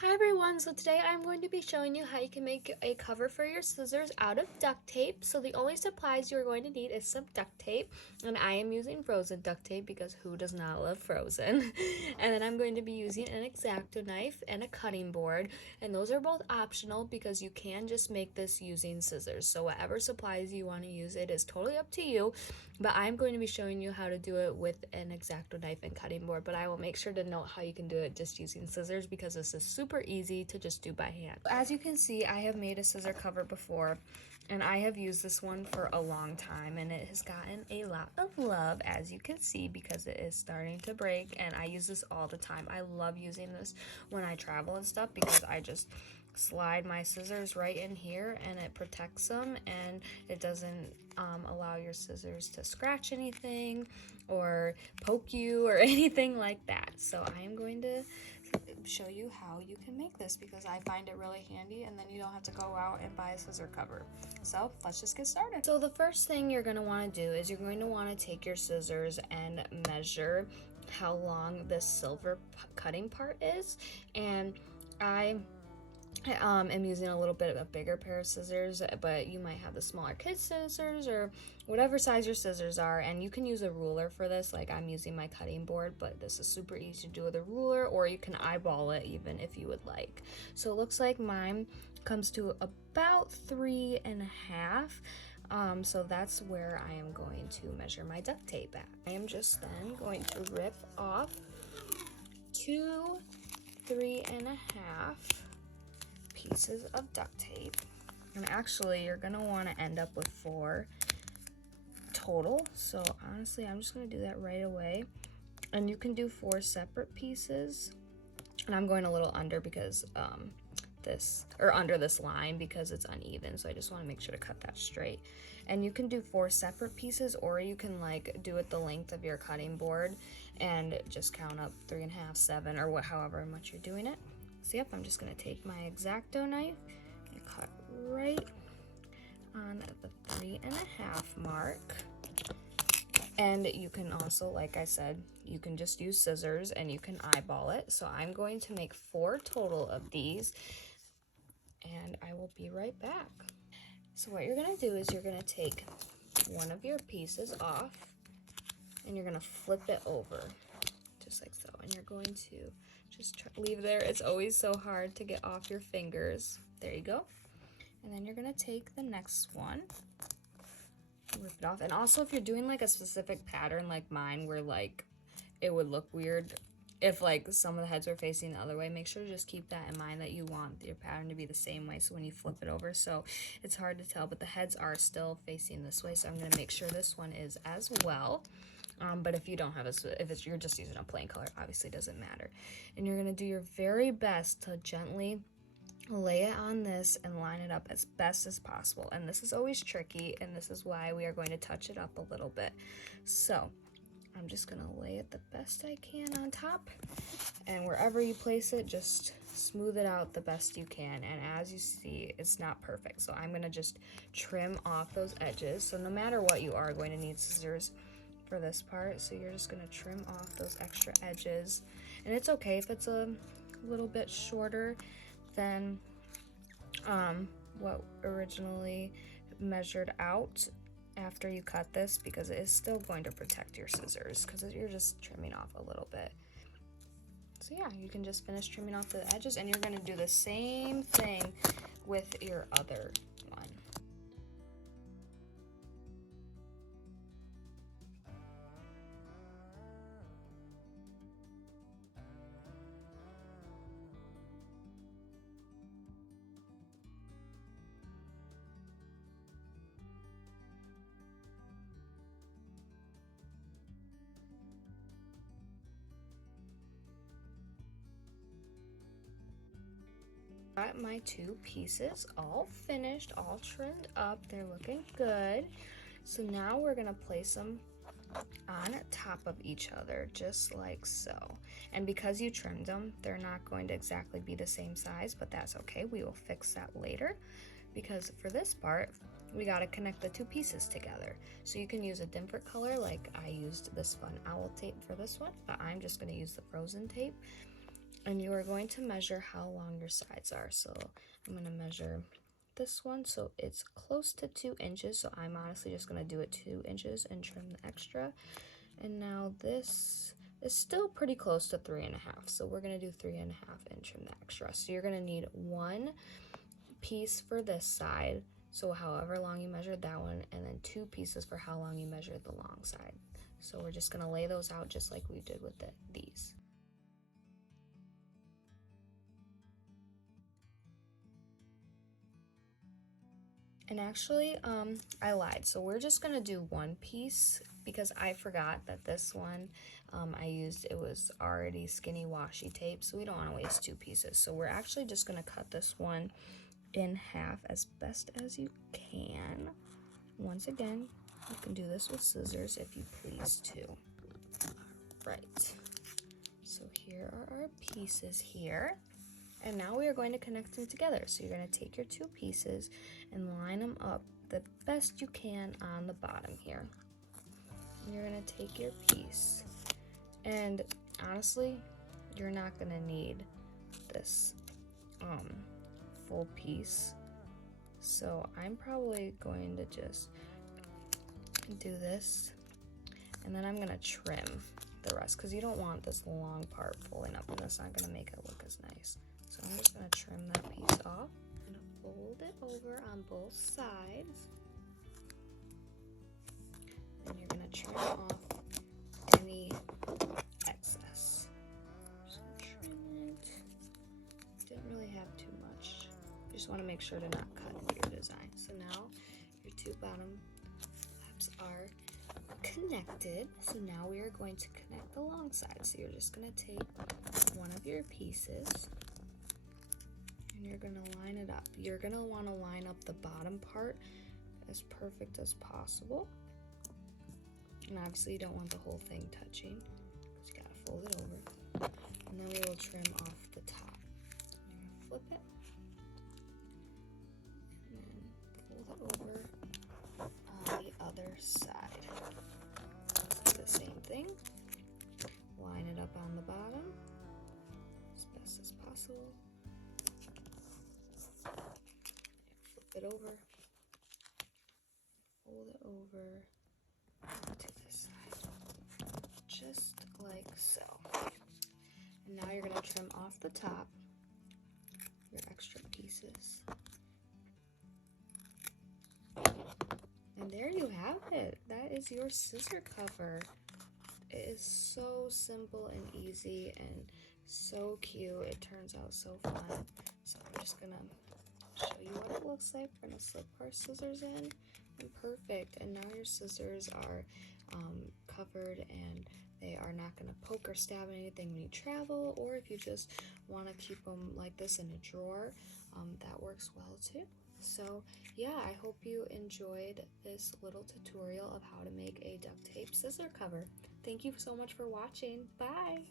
Hi everyone, so today I'm going to be showing you how you can make a cover for your scissors out of duct tape. So the only supplies you're going to need is some duct tape, and I am using frozen duct tape because who does not love frozen? And then I'm going to be using an X-Acto knife and a cutting board, and those are both optional because you can just make this using scissors. So whatever supplies you want to use, it is totally up to you, but I'm going to be showing you how to do it with an X-Acto knife and cutting board, but I will make sure to note how you can do it just using scissors because this is super easy to just do by hand. As you can see, I have made a scissor cover before, and I have used this one for a long time, and it has gotten a lot of love, as you can see, because it is starting to break, and I use this all the time. I love using this when I travel and stuff because I just slide my scissors right in here and it protects them, and it doesn't allow your scissors to scratch anything or poke you or anything like that. So I am going to show you how you can make this because I find it really handy, and then you don't have to go out and buy a scissor cover. So let's just get started. So the first thing you're going to want to do is you're going to want to take your scissors and measure how long this silver cutting part is, and I am using a little bit of a bigger pair of scissors, but you might have the smaller kid scissors or whatever size your scissors are, and you can use a ruler for this. Like, I'm using my cutting board, but this is super easy to do with a ruler, or you can eyeball it even if you would like. So it looks like mine comes to about 3.5. So that's where I am going to measure my duct tape at. I am just then going to rip off 2 3.5 pieces of duct tape, and actually you're gonna want to end up with 4 total. So honestly, I'm just gonna do that right away, and you can do 4 separate pieces, and I'm going a little under because under this line because it's uneven, so I just want to make sure to cut that straight. And you can do 4 separate pieces, or you can like do it the length of your cutting board and just count up 3.5, 7, or however much you're doing it. So yep, I'm just gonna take my X-Acto knife and cut right on the 3.5 mark. And you can also, like I said, you can just use scissors and you can eyeball it. So I'm going to make 4 total of these, and I will be right back. So what you're gonna do is you're gonna take one of your pieces off and you're gonna flip it over just like so, and you're going to just leave there. It's always so hard to get off your fingers. There you go. And then you're gonna take the next one, rip it off. And also, if you're doing like a specific pattern like mine where like it would look weird if like some of the heads were facing the other way, make sure to just keep that in mind, that you want your pattern to be the same way so when you flip it over. So it's hard to tell, but the heads are still facing this way, so I'm gonna make sure this one is as well. But if you don't have you're just using a plain color, obviously doesn't matter. And you're gonna do your very best to gently lay it on this and line it up as best as possible. And this is always tricky, and this is why we are going to touch it up a little bit. So I'm just gonna lay it the best I can on top, and wherever you place it, just smooth it out the best you can. And as you see, it's not perfect, so I'm gonna just trim off those edges. So no matter what, you are going to need scissors for this part, so you're just going to trim off those extra edges. And it's okay if it's a little bit shorter than what originally measured out after you cut this, because it is still going to protect your scissors because you're just trimming off a little bit. So yeah, you can just finish trimming off the edges, and you're going to do the same thing with your other one. Got my 2 pieces all finished, all trimmed up. They're looking good. So now we're gonna place them on top of each other, just like so. And because you trimmed them, they're not going to exactly be the same size, but that's okay. We will fix that later, because for this part, we gotta connect the 2 pieces together. So you can use a different color, like I used this fun owl tape for this one, but I'm just gonna use the frozen tape. And you are going to measure how long your sides are. So I'm going to measure this one, so it's close to 2 inches, so I'm honestly just going to do it 2 inches and trim the extra. And now this is still pretty close to 3.5, so we're going to do 3.5 and trim the extra. So you're going to need 1 piece for this side, so however long you measured that one, and then 2 pieces for how long you measured the long side. So we're just going to lay those out just like we did with these. And actually, I lied. So we're just gonna do 1 piece because I forgot that this one I used, it was already skinny washi tape, so we don't wanna waste 2 pieces. So we're actually just gonna cut this one in half as best as you can. Once again, you can do this with scissors if you please too. Right. So here are our pieces here. And now we are going to connect them together. So you're going to take your 2 pieces and line them up the best you can on the bottom here. And you're going to take your piece. And honestly, you're not going to need this full piece. So I'm probably going to just do this. And then I'm going to trim the rest because you don't want this long part pulling up, and that's not going to make it look as nice. So I'm just going to trim that piece off. I'm going to fold it over on both sides. And you're going to trim off any excess. So trim it. Didn't really have too much. You just want to make sure to not cut into your design. So now your 2 bottom flaps are connected. So now we are going to connect the long side. So you're just going to take one of your pieces and you're going to line it up. You're going to want to line up the bottom part as perfect as possible. And obviously you don't want the whole thing touching, because you got to fold it over. And then we will trim off the top. You're going to flip it and then fold it over on the other side. So the same thing. Line it up on the bottom as best as possible. Flip it over, fold it over to this side, just like so. And now you're going to trim off the top, your extra pieces. And there you have it. That is your scissor cover. It is so simple and easy and so cute. It turns out so fun. So I'm just going to show you what it looks like. We're going to slip our scissors in, and perfect. And now your scissors are covered, and they are not going to poke or stab anything when you travel, or if you just want to keep them like this in a drawer, that works well too. So yeah, I hope you enjoyed this little tutorial of how to make a duct tape scissor cover. Thank you so much for watching. Bye!